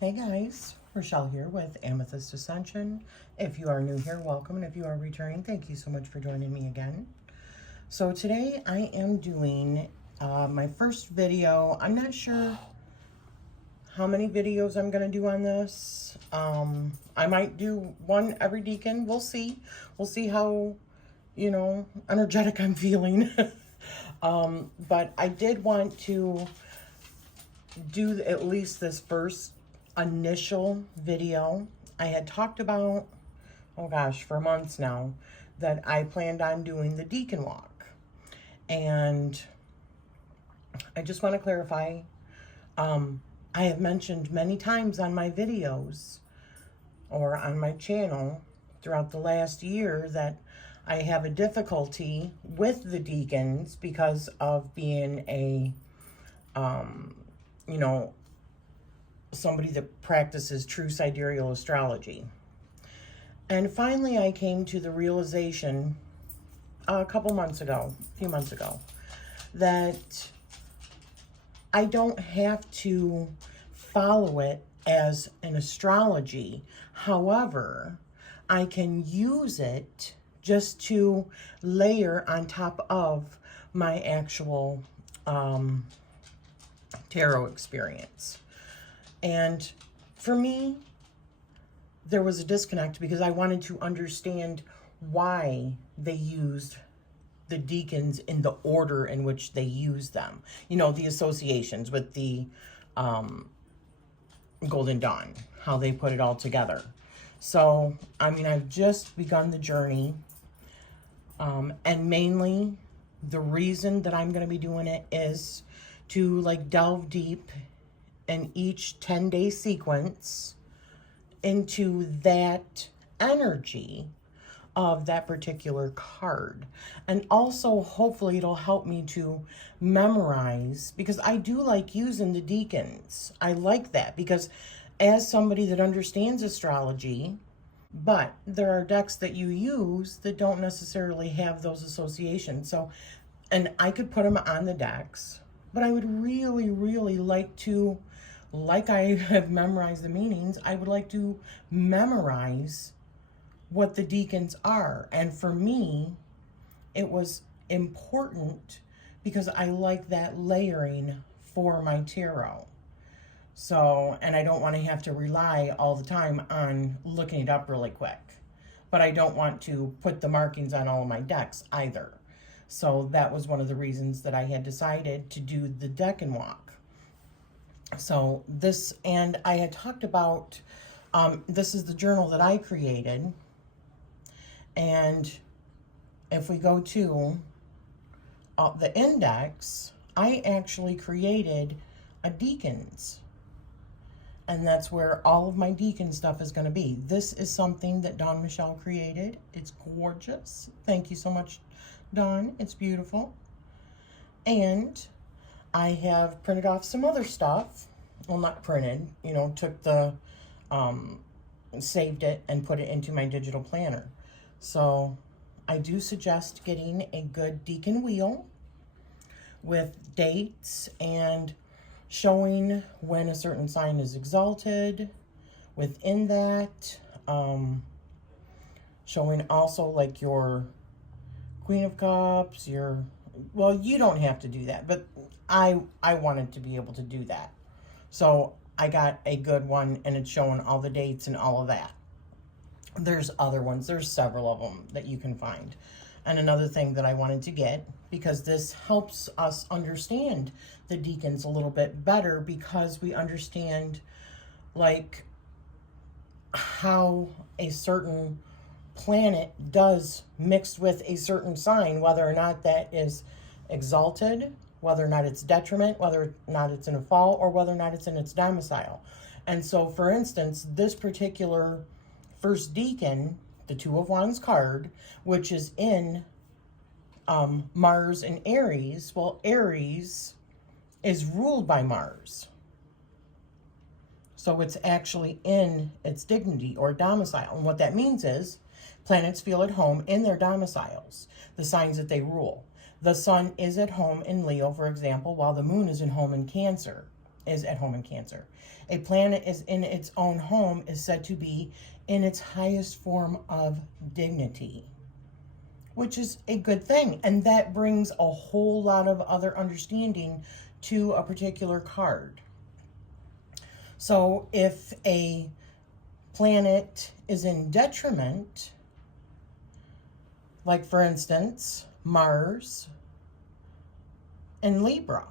Hey guys, Rochelle here with Amethyst Ascension. If you are new here, welcome, and if you are returning, thank you so much for joining me again. So today I am doing my first video. I'm not sure how many videos I'm going to do on this. I might do one every Deacon. We'll see. We'll see how, energetic I'm feeling. But I did want to do at least this first initial video. I had talked about, oh gosh, for months now, that I planned on doing the Decan Walk. And I just want to clarify, I have mentioned many times on my videos or on my channel throughout the last year that I have a difficulty with the Deacons because of being a, somebody that practices true Sidereal astrology. And finally, I came to the realization a few months ago, that I don't have to follow it as an astrology. However, I can use it just to layer on top of my actual tarot experience. And for me, there was a disconnect because I wanted to understand why they used the decans in the order in which they use them. The associations with the Golden Dawn, how they put it all together. So, I've just begun the journey. And mainly, the reason that I'm going to be doing it is to delve deep in each 10-day sequence into that energy of that particular card. And also, hopefully, it'll help me to memorize, because I do like using the decans. I like that because as somebody that understands astrology, but there are decks that you use that don't necessarily have those associations. So, and I could put them on the decks, but I would really, really like to, like I have memorized the meanings, I would like to memorize what the decans are. And for me, it was important because I like that layering for my tarot. So, and I don't want to have to rely all the time on looking it up really quick. But I don't want to put the markings on all of my decks either. So that was one of the reasons that I had decided to do the Decan Walk. So this, and I had talked about, this is the journal that I created. And if we go to the index, I actually created a decans. And that's where all of my Deacon stuff is going to be. This is something that Dawn Michelle created. It's gorgeous. Thank you so much, Dawn. It's beautiful. And I have printed off some other stuff. Well, not printed, took the, saved it and put it into my digital planner. So I do suggest getting a good Decan wheel with dates and showing when a certain sign is exalted within that, showing also your Queen of Cups, well, you don't have to do that, but I wanted to be able to do that. So I got a good one, and it's showing all the dates and all of that. There's other ones. There's several of them that you can find. And another thing that I wanted to get, because this helps us understand the decans a little bit better, because we understand how a certain planet does mix with a certain sign, whether or not that is exalted, whether or not it's detriment, whether or not it's in a fall, or whether or not it's in its domicile. And so, for instance, this particular first Decan, the Two of Wands card, which is in Mars and Aries, well, Aries is ruled by Mars. So it's actually in its dignity or domicile. And what that means is planets feel at home in their domiciles, the signs that they rule. The sun is at home in Leo, for example, while the moon is at home in Cancer. is at home in Cancer. A planet is in its own home is said to be in its highest form of dignity, which is a good thing. And that brings a whole lot of other understanding to a particular card. So if a planet is in detriment, like for instance, Mars in Libra,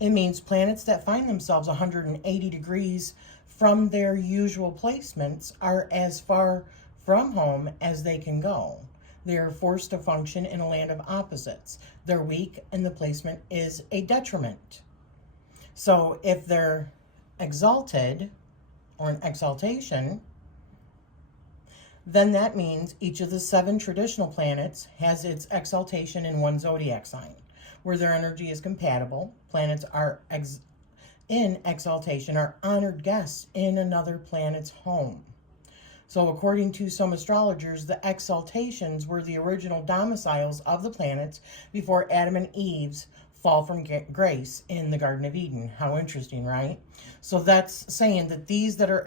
it means planets that find themselves 180 degrees from their usual placements are as far from home as they can go. They are forced to function in a land of opposites. They're weak and the placement is a detriment. So if they're exalted or an exaltation, then that means each of the 7 traditional planets has its exaltation in one zodiac sign, where their energy is compatible. Planets are in exaltation are honored guests in another planet's home. So according to some astrologers, the exaltations were the original domiciles of the planets before Adam and Eve's fall from grace in the Garden of Eden. How interesting, right? So that's saying that these that are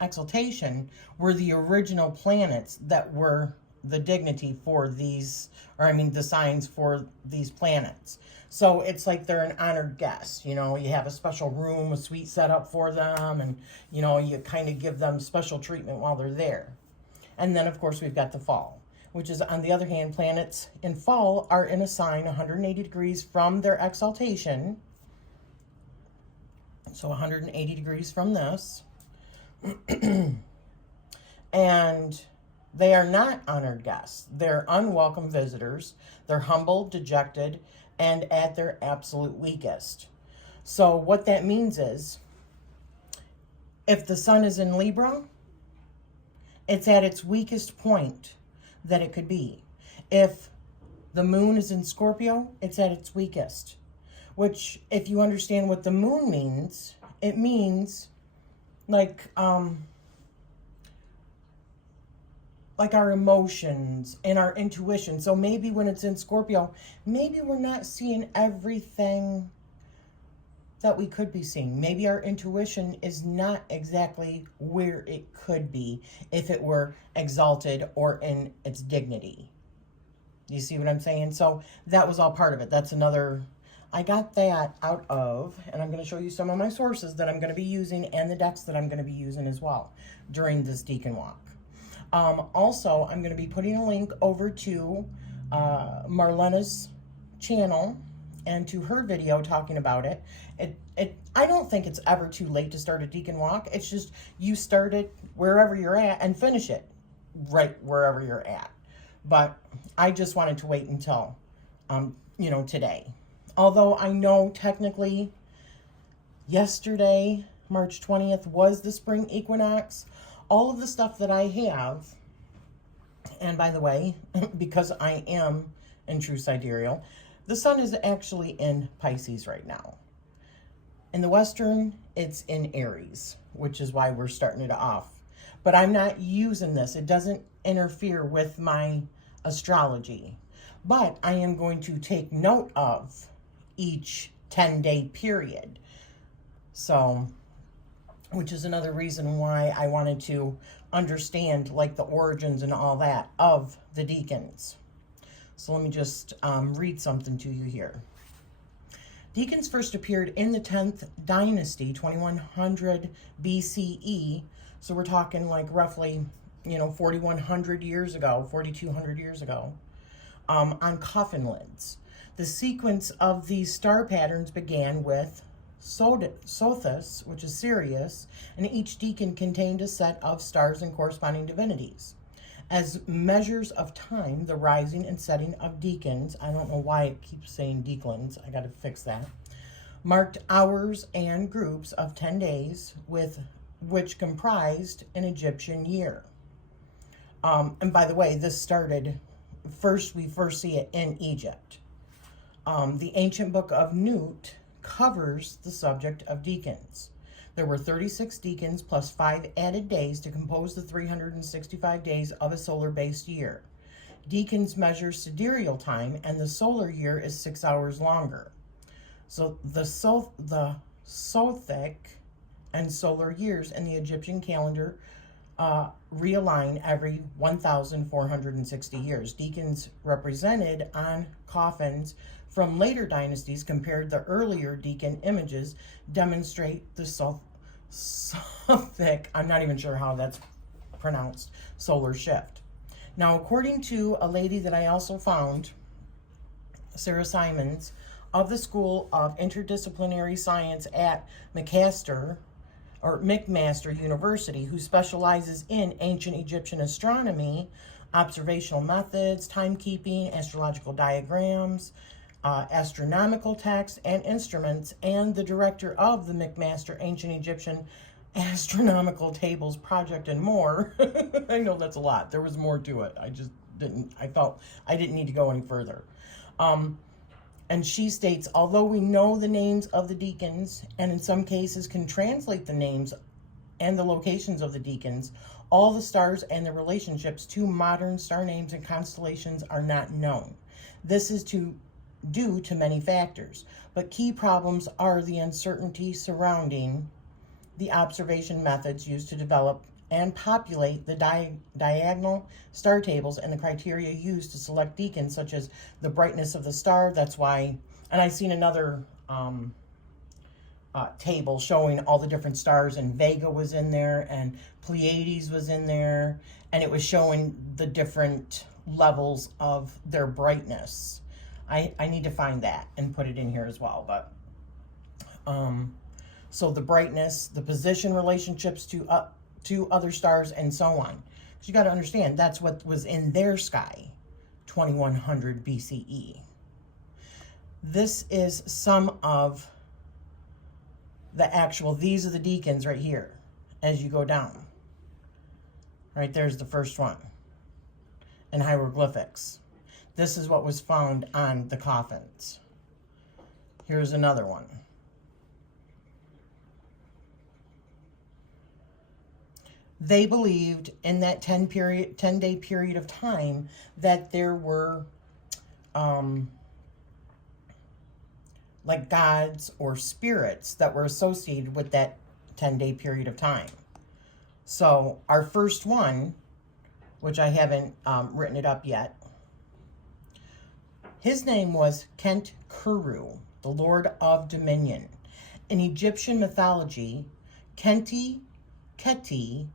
exaltation were the original planets that were the dignity for these, or I mean the signs for these planets. So it's like they're an honored guest. You know, you have a special room, a suite set up for them, and you know, you kind of give them special treatment while they're there. And then of course we've got the fall, which is, on the other hand, planets in fall are in a sign 180 degrees from their exaltation. So 180 degrees from this. And they are not honored guests. They're unwelcome visitors. They're humble, dejected, and at their absolute weakest. So what that means is, if the sun is in Libra, it's at its weakest point that it could be. If the moon is in Scorpio, it's at its weakest. Which, if you understand what the moon means, it means like our emotions and our intuition. So maybe when it's in Scorpio, maybe we're not seeing everything that we could be seeing. Maybe our intuition is not exactly where it could be if it were exalted or in its dignity. You see what I'm saying? So that was all part of it. That's another, I got that out of, and I'm going to show you some of my sources that I'm going to be using and the decks that I'm going to be using as well during this Deacon Walk. Also, I'm going to be putting a link over to Marlene's channel and to her video talking about it. I don't think it's ever too late to start a Deacon Walk. It's just you start it wherever you're at and finish it right wherever you're at. But I just wanted to wait until, today. Although I know technically yesterday, March 20th, was the spring equinox. All of the stuff that I have, and by the way, because I am in true Sidereal, the sun is actually in Pisces right now. In the Western, it's in Aries, which is why we're starting it off. But I'm not using this. It doesn't interfere with my astrology. But I am going to take note of each 10-day period. So, which is another reason why I wanted to understand like the origins and all that of the Deacons. So let me just read something to you here. Deacons first appeared in the 10th dynasty, 2100 BCE. So we're talking like roughly, 4,100 years ago, 4,200 years ago, on coffin lids. The sequence of these star patterns began with Sothis, which is Sirius, and each deacon contained a set of stars and corresponding divinities. As measures of time, the rising and setting of deacons, I don't know why it keeps saying decans, I got to fix that, marked hours and groups of 10 days, which comprised an Egyptian year. And by the way, this started, we first see it in Egypt. The ancient book of Nut covers the subject of deacons. There were 36 deacons plus 5 added days to compose the 365 days of a solar-based year. Deacons measure sidereal time, and the solar year is 6 hours longer. So the Sothic and solar years in the Egyptian calendar realign every 1,460 years. Deacons represented on coffins from later dynasties compared to earlier deacon images demonstrate the Sothic, I'm not even sure how that's pronounced, solar shift. Now, according to a lady that I also found, Sarah Simons, of the School of Interdisciplinary Science at McMaster University, who specializes in ancient Egyptian astronomy, observational methods, timekeeping, astrological diagrams, astronomical texts and instruments, and the director of the McMaster Ancient Egyptian Astronomical Tables Project and more. I know that's a lot. There was more to it. I felt I didn't need to go any further. And she states, although we know the names of the deacons, and in some cases can translate the names and the locations of the deacons, all the stars and the relationships to modern star names and constellations are not known. This is due to many factors, but key problems are the uncertainty surrounding the observation methods used to develop and populate the diagonal star tables and the criteria used to select deacons, such as the brightness of the star. That's why, and I've seen another table showing all the different stars, and Vega was in there, and Pleiades was in there, and it was showing the different levels of their brightness. I need to find that and put it in here as well, but so the brightness, the position relationships to other stars, and so on. Because you got to understand, that's what was in their sky, 2100 BCE. This is some of the actual, these are the deacons right here, as you go down. Right there's the first one, in hieroglyphics. This is what was found on the coffins. Here's another one. They believed in that 10-day period of time that there were like gods or spirits that were associated with that 10-day period of time. So our first one, which I haven't written it up yet, his name was Kent Kuru, the Lord of Dominion. In Egyptian mythology, Kenti Keti,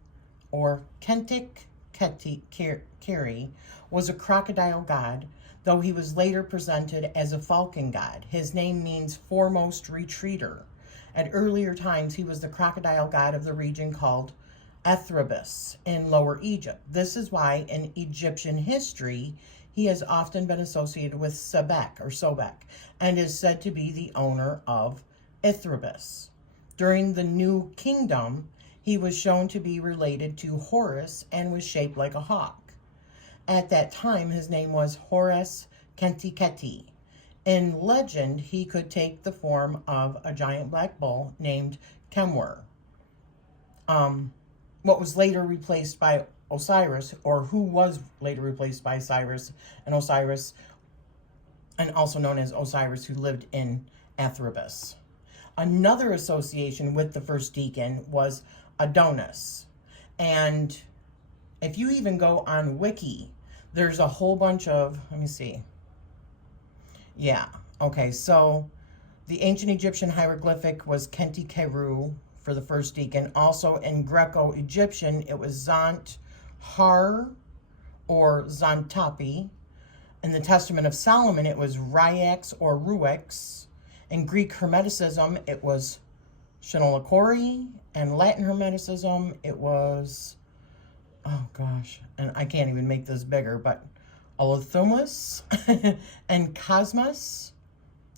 or Kentik Keri, was a crocodile god, though he was later presented as a falcon god. His name means foremost retreater. At earlier times, he was the crocodile god of the region called Erebus in Lower Egypt. This is why in Egyptian history, he has often been associated with Sobek, and is said to be the owner of Erebus. During the New Kingdom, he was shown to be related to Horus and was shaped like a hawk. At that time, his name was Horus Kentiketi. In legend, he could take the form of a giant black bull named Kemwer, what was later replaced by Osiris, or who was later replaced by Cyrus and Osiris, and also known as Osiris, who lived in Erebus. Another association with the first deacon was Adonis. And if you even go on Wiki, there's a whole bunch of, let me see. Yeah, okay, so the ancient Egyptian hieroglyphic was Kenti Keru for the first deacon. Also in Greco-Egyptian, it was Zant Har or Zantapi. In the Testament of Solomon, it was Ryax or Ruex. In Greek Hermeticism, it was Shinolakori, and Latin Hermeticism, it was, oh gosh, and I can't even make this bigger, but Olothumus and Cosmos.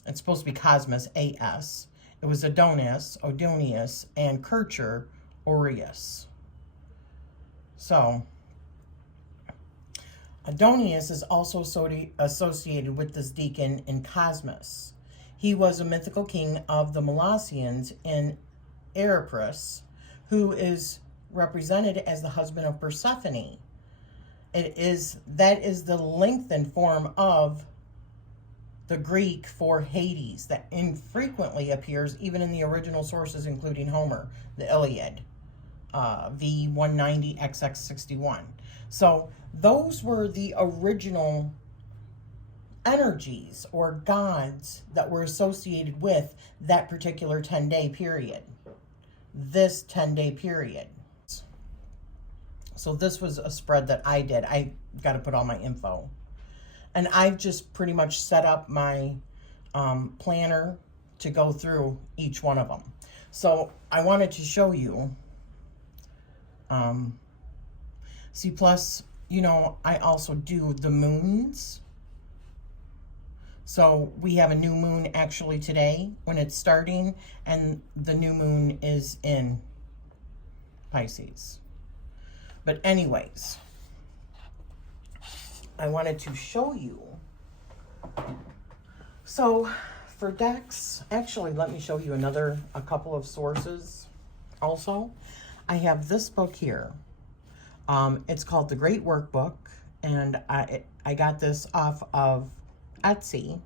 It's supposed to be Cosmos, A-S. It was Odonius, and Kircher, Aureus. So, Adonius is also associated with this deacon in Cosmos. He was a mythical king of the Molossians in Erebus, who is represented as the husband of the Greek for Hades that infrequently appears even in the original sources, including Homer, the Iliad, V190XX61. So those were the original energies or gods that were associated with that particular 10-day period. This 10-day period. So this was a spread that I did. I got to put all my info. And I've just pretty much set up my planner to go through each one of them. So I wanted to show you. See, plus, you know, I also do the moons. So we have a new moon actually today when it's starting, and the new moon is in Pisces. But anyways, I wanted to show you. So for decks, actually, let me show you a couple of sources also. I have this book here. It's called The Great Workbook, and I got this off of Etsy.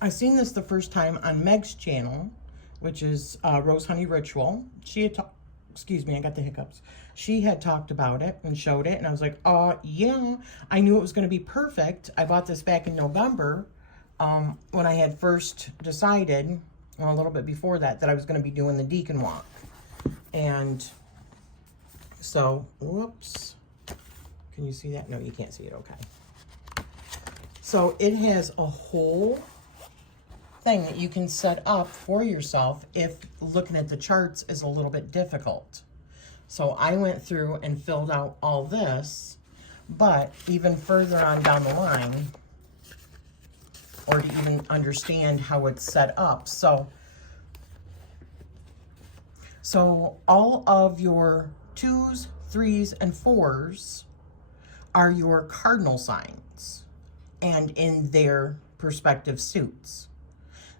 I seen this the first time on Meg's channel, which is Rose Honey Ritual. She had excuse me, I got the hiccups. She had talked about it and showed it, and I was like, oh yeah, I knew it was going to be perfect. I bought this back in November when I had first decided, well, a little bit before that I was going to be doing the Deacon Walk. And so, whoops, can you see that? No, you can't see it, okay. So it has a whole thing that you can set up for yourself if looking at the charts is a little bit difficult. So I went through and filled out all this, but even further on down the line, or to even understand how it's set up. So all of your 2s, 3s, and 4s are your cardinal signs and in their respective suits.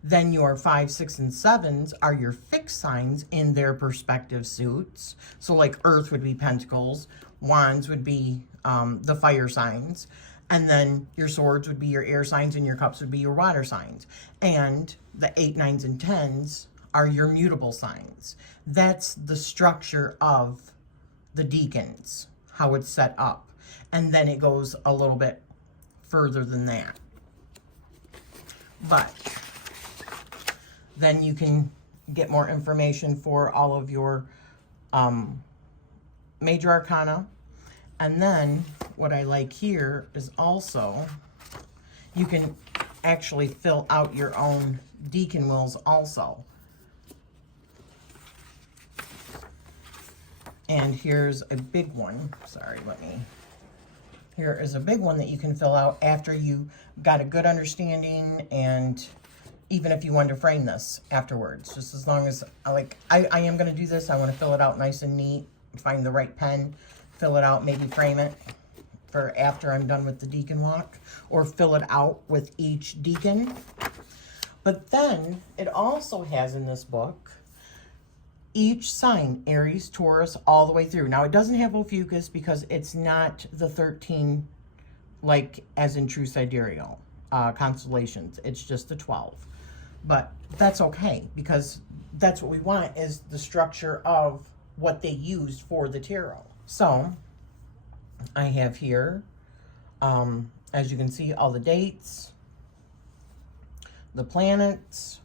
Then your 5, 6, and 7s are your fixed signs in their respective suits. So like Earth would be Pentacles, Wands would be the fire signs, and then your Swords would be your air signs, and your Cups would be your water signs. And the 8, 9s, and 10s are your mutable signs. That's the structure of the Decans, how it's set up. And then it goes a little bit further than that. But then you can get more information for all of your major arcana. And then what I like here is also you can actually fill out your own Deacon wills also. And here's a big one. Sorry, here is a big one that you can fill out after you got a good understanding, and even if you wanted to frame this afterwards, just as long as, I am going to do this. I want to fill it out nice and neat, find the right pen, fill it out, maybe frame it for after I'm done with the Deacon Walk, or fill it out with each Deacon. But then it also has in this book each sign, Aries, Taurus, all the way through. Now, it doesn't have Ophiuchus because it's not the 13, like as in true Sidereal constellations. It's just the 12. But that's okay, because that's what we want, is the structure of what they used for the tarot. So I have here, as you can see, all the dates, the planets,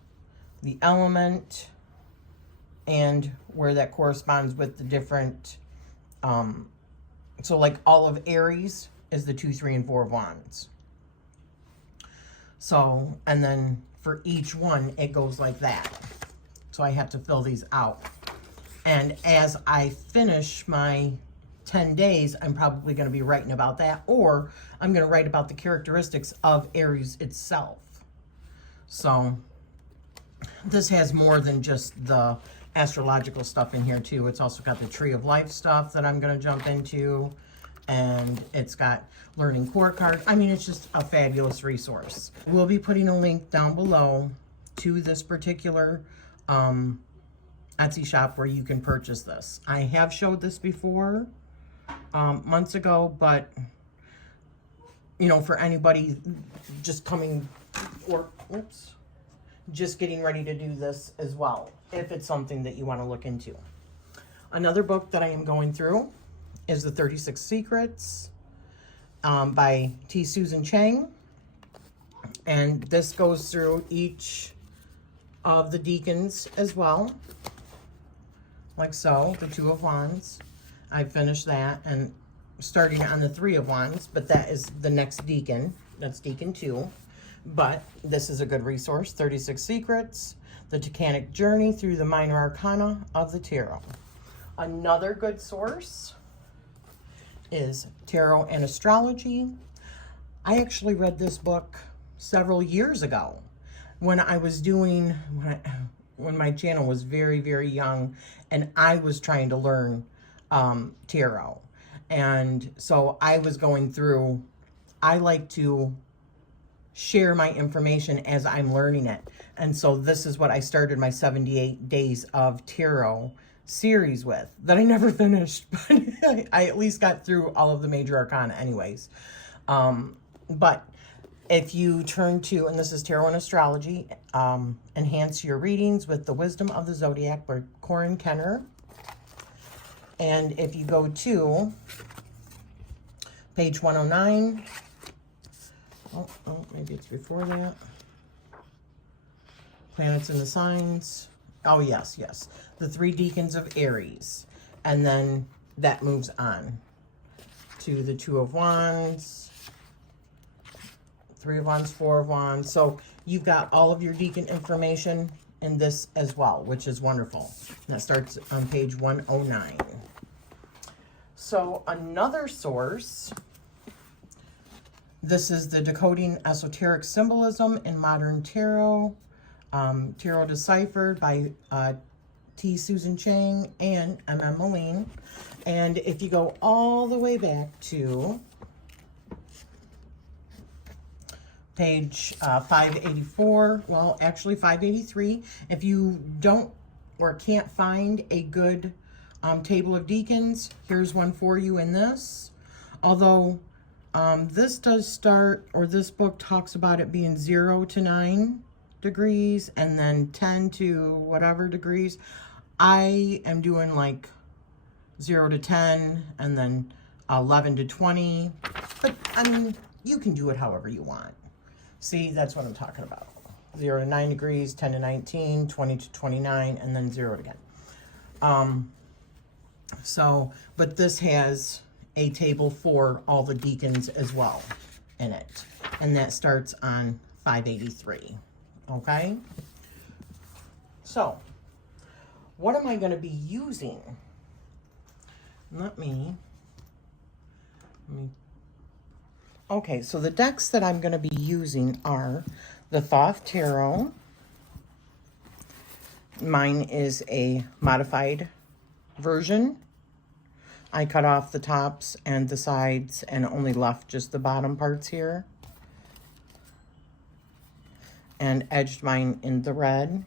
the element, and where that corresponds with the different, so like all of Aries is the 2, 3, and 4 of Wands. So, and then for each one, it goes like that. So I have to fill these out. And as I finish my 10 days, I'm probably going to be writing about that, or I'm going to write about the characteristics of Aries itself. So this has more than just the astrological stuff in here too. It's also got the Tree of Life stuff that I'm going to jump into, and it's got learning core cards. I mean, it's just a fabulous resource. We'll be putting a link down below to this particular Etsy shop where you can purchase this. I have showed this before months ago, but you know, for anybody just coming or, oops, just getting ready to do this as well, if it's something that you want to look into. Another book that I am going through is The 36 Secrets by T. Susan Chang. And this goes through each of the decans as well. Like so, the Two of Wands. I finished that and starting on the Three of Wands, but that is the next decan. That's Deacon 2. But this is a good resource. 36 Secrets, The Tacanic Journey Through the Minor Arcana of the Tarot. Another good source is Tarot and Astrology. I actually read this book several years ago when I was doing, when my channel was very, very young and I was trying to learn tarot. And so I was going through, I like to share my information as I'm learning it. And so this is what I started my 78 Days of Tarot series with, that I never finished, but I at least got through all of the major arcana anyways. But if you turn to, and this is Tarot and Astrology, enhance your readings with the wisdom of the zodiac by Corin Kenner. And if you go to page 109, oh, maybe it's before that. Planets and the signs. Oh, yes. The 3 decans of Aries. And then that moves on to the Two of Wands, 3 of Wands, 4 of Wands. So you've got all of your decan information in this as well, which is wonderful. And that starts on page 109. So another source, this is the Decoding Esoteric Symbolism in Modern Tarot, Tarot Deciphered by T. Susan Chang and Marlene. And if you go all the way back to page 584, well, actually 583, if you don't or can't find a good table of decans, here's one for you in this. Although this does start, or this book talks about it being 0 to 9 degrees and then 10 to whatever degrees. I am doing like 0 to 10 and then 11 to 20. But I mean, you can do it however you want. See, that's what I'm talking about. 0 to 9 degrees, 10 to 19, 20 to 29, and then 0 again. So, but this has a table for all the decans as well in it. And that starts on 583. Okay? So, what am I going to be using? Let me... Okay, so the decks that I'm going to be using are the Thoth Tarot. Mine is a modified version. I cut off the tops and the sides and only left just the bottom parts here. And edged mine in the red.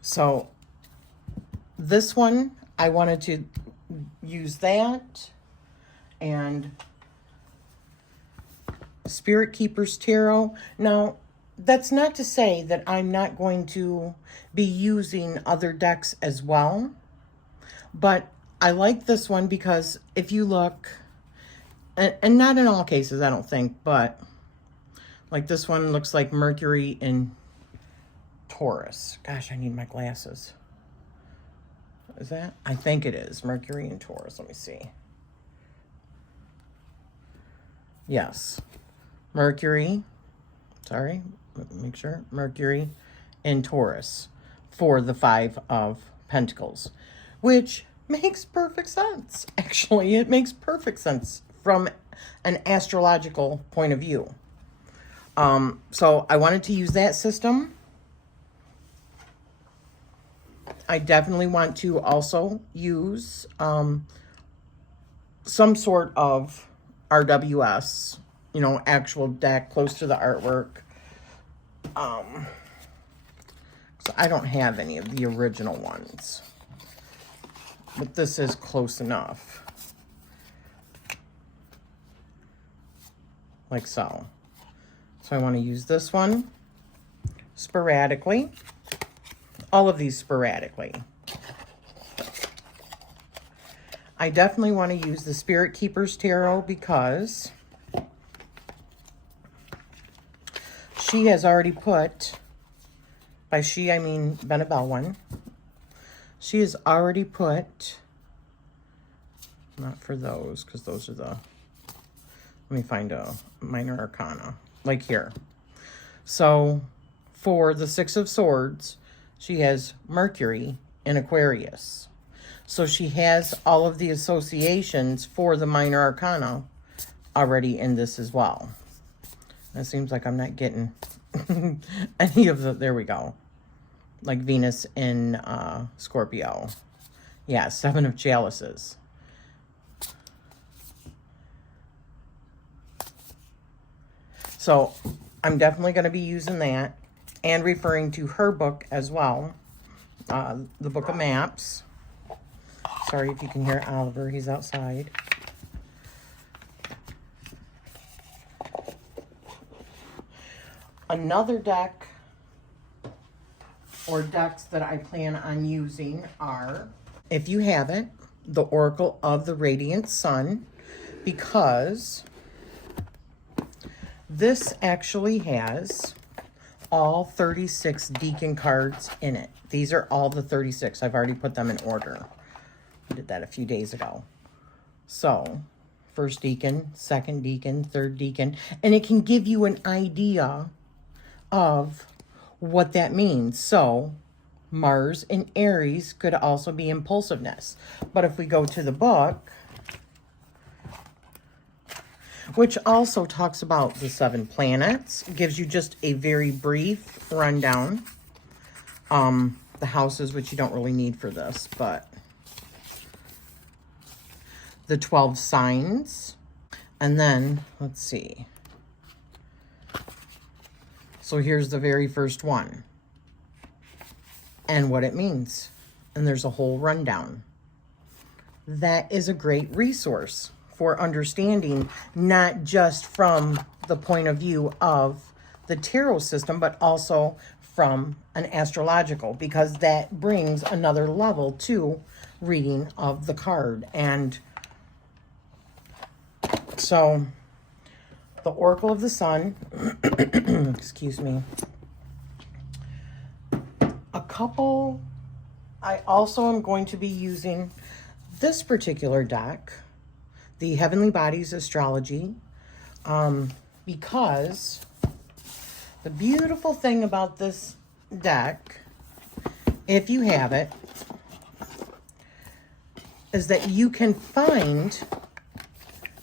So this one, I wanted to use that and Spirit Keeper's Tarot. Now, that's not to say that I'm not going to be using other decks as well, but I like this one because if you look, and not in all cases, I don't think, but like this one looks like Mercury in Taurus. Gosh, I need my glasses. Is that? I think it is. Mercury in Taurus. Let me see. Yes. Mercury. Sorry. Make sure. Mercury in Taurus for the 5 of Pentacles. Which makes perfect sense. Actually, it makes perfect sense from an astrological point of view. So I wanted to use that system. I definitely want to also use some sort of RWS, you know, actual deck close to the artwork. So I don't have any of the original ones, but this is close enough. like so. So I want to use this one sporadically. All of these sporadically. I definitely want to use the Spirit Keepers Tarot because she has already put, by she I mean Benabel one, she has already put, not for those, because those are the, let me find a minor arcana, like here. So for the Six of Swords, she has Mercury in Aquarius. So she has all of the associations for the minor arcana already in this as well. It seems like I'm not getting any of the, there we go. Like Venus in Scorpio. Yeah, Seven of Chalices. So I'm definitely going to be using that and referring to her book as well. The Book of Maps. Sorry if you can hear Oliver, he's outside. Another deck or decks that I plan on using are, if you haven't, the Oracle of the Radiant Sun, because this actually has all 36 Deacon cards in it. These are all the 36. I've already put them in order. I did that a few days ago. So, first Deacon, second Deacon, third Deacon, and it can give you an idea of what that means. So, Mars in Aries could also be impulsiveness. But if we go to the book, which also talks about the 7 planets, gives you just a very brief rundown. The houses, which you don't really need for this, but the 12 signs, and then let's see. So here's the very first one and what it means, and there's a whole rundown. That is a great resource for understanding, not just from the point of view of the tarot system, but also from an astrological, because that brings another level to reading of the card. And so the Oracle of the Sun, excuse me, I also am going to be using this particular deck, the Heavenly Bodies Astrology, because the beautiful thing about this deck, if you have it, is that you can find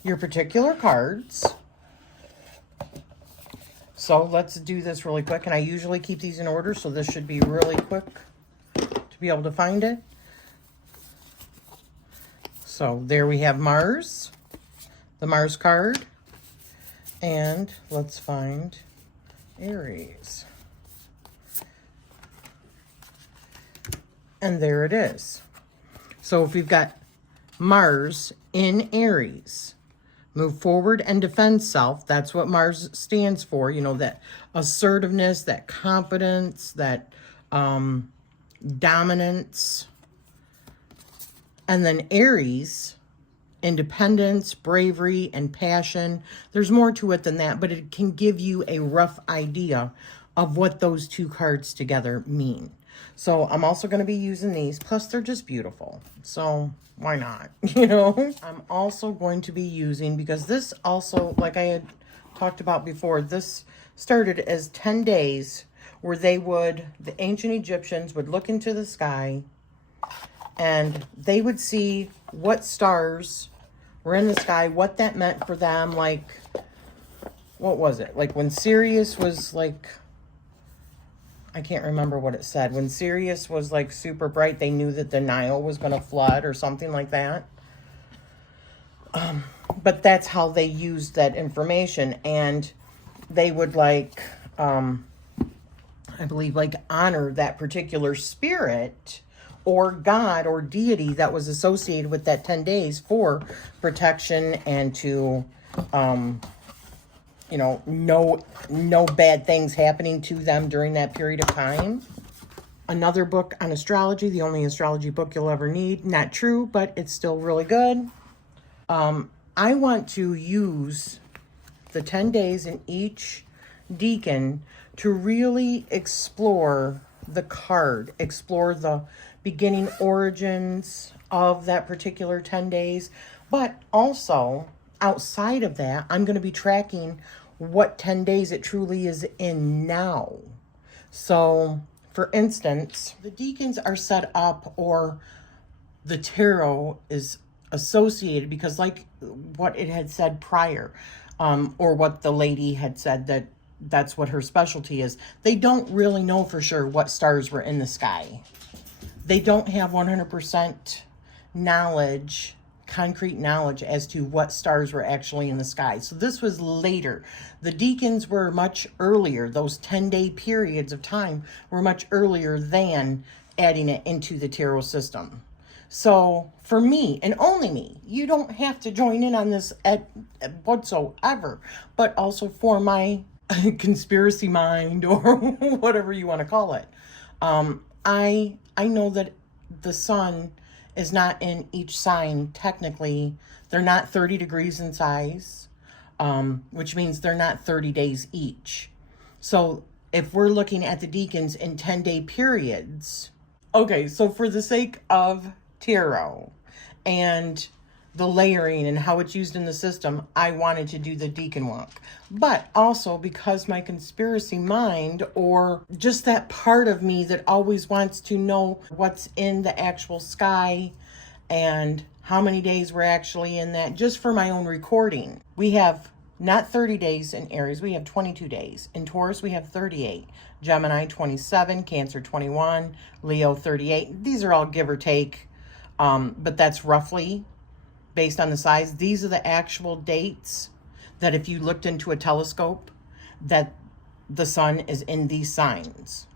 your particular cards. So let's do this really quick, and I usually keep these in order, so this should be really quick to be able to find it. So there we have Mars, the Mars card, and let's find Aries. And there it is. So if we've got Mars in Aries, move forward and defend self. That's what Mars stands for. You know, that assertiveness, that confidence, that dominance. And then Aries, independence, bravery, and passion. There's more to it than that, but it can give you a rough idea of what those two cards together mean. So I'm also going to be using these. Plus, they're just beautiful. So why not? You know, I'm also going to be using, because this also, like I had talked about before, this started as 10 days where the ancient Egyptians would look into the sky and they would see what stars were in the sky, what that meant for them. Like, what was it? Like when Sirius was like, I can't remember what it said. When Sirius was like super bright, they knew that the Nile was going to flood or something like that. But that's how they used that information. And they would like, I believe, like honor that particular spirit or God or deity that was associated with that 10 days for protection and to you know, no bad things happening to them during that period of time. Another book on astrology, the only astrology book you'll ever need. Not true, but it's still really good. I want to use the 10 days in each deacon to really explore the card, explore the beginning origins of that particular 10 days. But also, outside of that, I'm going to be tracking what 10 days it truly is in now. So, for instance, the deacons are set up, or the tarot is associated, because like what it had said prior, or what the lady had said, that's what her specialty is. They don't really know for sure what stars were in the sky. They don't have 100% knowledge, concrete knowledge as to what stars were actually in the sky. So this was later. The deacons were much earlier. Those 10-day periods of time were much earlier than adding it into the tarot system. So for me, and only me, you don't have to join in on this whatsoever, but also for my conspiracy mind, or whatever you want to call it. I know that the sun is not in each sign. Technically, they're not 30 degrees in size, which means they're not 30 days each. So if we're looking at the deacons in 10-day periods, okay, so for the sake of tarot and the layering and how it's used in the system, I wanted to do the Decan Walk. But also because my conspiracy mind, or just that part of me that always wants to know what's in the actual sky and how many days we're actually in that, just for my own recording. We have not 30 days in Aries, we have 22 days. In Taurus, we have 38. Gemini, 27. Cancer, 21. Leo, 38. These are all give or take, but that's roughly based on the size. These are the actual dates that if you looked into a telescope, that the sun is in these signs.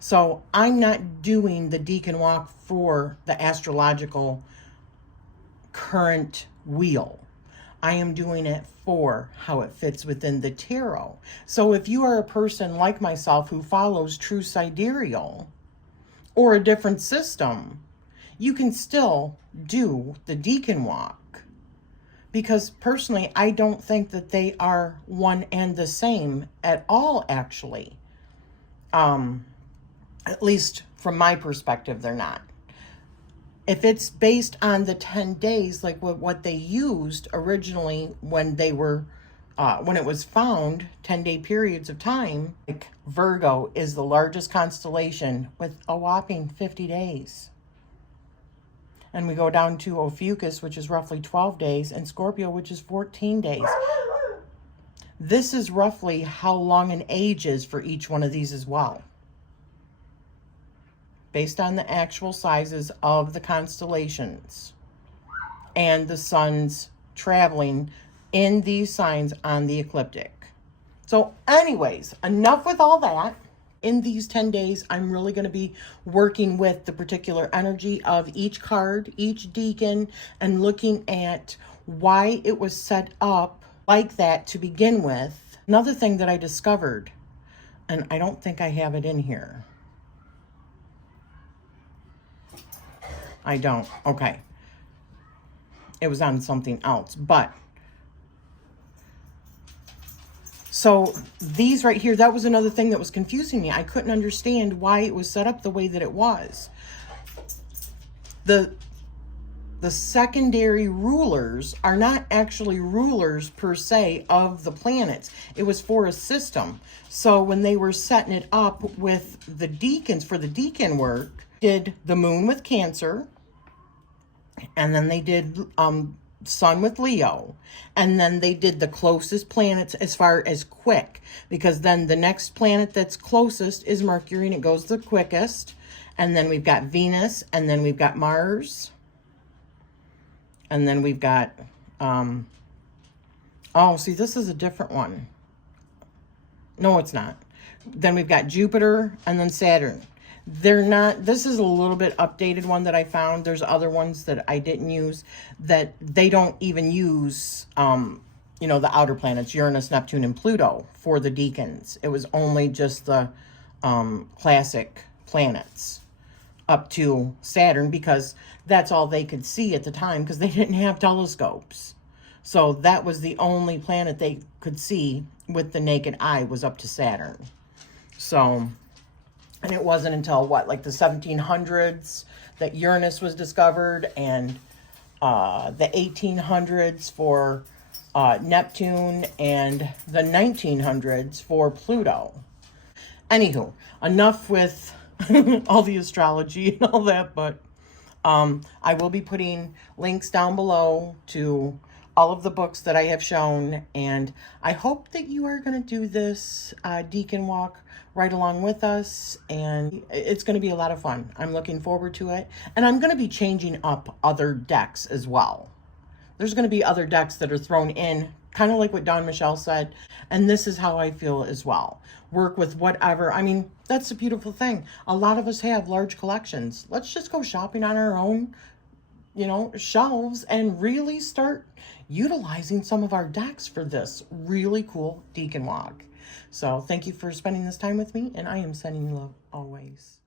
So I'm not doing the Decan Walk for the astrological current wheel. I am doing it for how it fits within the tarot. So if you are a person like myself who follows true Sidereal or a different system, you can still do the Decan Walk. Because personally, I don't think that they are one and the same at all, actually. At least from my perspective, they're not. If it's based on the 10 days, like what they used originally when they were, when it was found, 10-day periods of time, like Virgo is the largest constellation with a whopping 50 days. And we go down to Ophiuchus, which is roughly 12 days, and Scorpio, which is 14 days. This is roughly how long an age is for each one of these as well, based on the actual sizes of the constellations and the sun's traveling in these signs on the ecliptic. So anyways, enough with all that. In these 10 days, I'm really going to be working with the particular energy of each card, each deacon, and looking at why it was set up like that to begin with. Another thing that I discovered, and I don't think I have it in here. I don't. Okay. It was on something else, but so these right here, that was another thing that was confusing me. I couldn't understand why it was set up the way that it was. The secondary rulers are not actually rulers per se of the planets. It was for a system. So when they were setting it up with the deacons for the deacon work, did the moon with Cancer, and then they did Sun with Leo, and then they did the closest planets as far as quick, because then the next planet that's closest is Mercury, and it goes the quickest. And then we've got Venus, and then we've got Mars, and then we've got oh, see, this is a different one. No, it's not. Then we've got Jupiter, and then Saturn. They're not, this is a little bit updated one that I found. There's other ones that I didn't use that they don't even use you know, the outer planets, Uranus, Neptune, and Pluto for the decans. It was only just the classic planets up to Saturn, because that's all they could see at the time, because they didn't have telescopes. So that was the only planet they could see with the naked eye, was up to Saturn. So, and it wasn't until what, like the 1700s that Uranus was discovered, and the 1800s for Neptune, and the 1900s for Pluto. Anywho, enough with all the astrology and all that, but I will be putting links down below to all of the books that I have shown, and I hope that you are going to do this Deacon Walk right along with us, and it's going to be a lot of fun. I'm looking forward to it, and I'm going to be changing up other decks as well. There's going to be other decks that are thrown in, kind of like what Dawn Michelle said, and this is how I feel as well. Work with whatever. I mean, that's a beautiful thing. A lot of us have large collections. Let's just go shopping on our own, you know, shelves, and really start utilizing some of our decks for this really cool Deacon Walk. So thank you for spending this time with me, and I am sending you love always.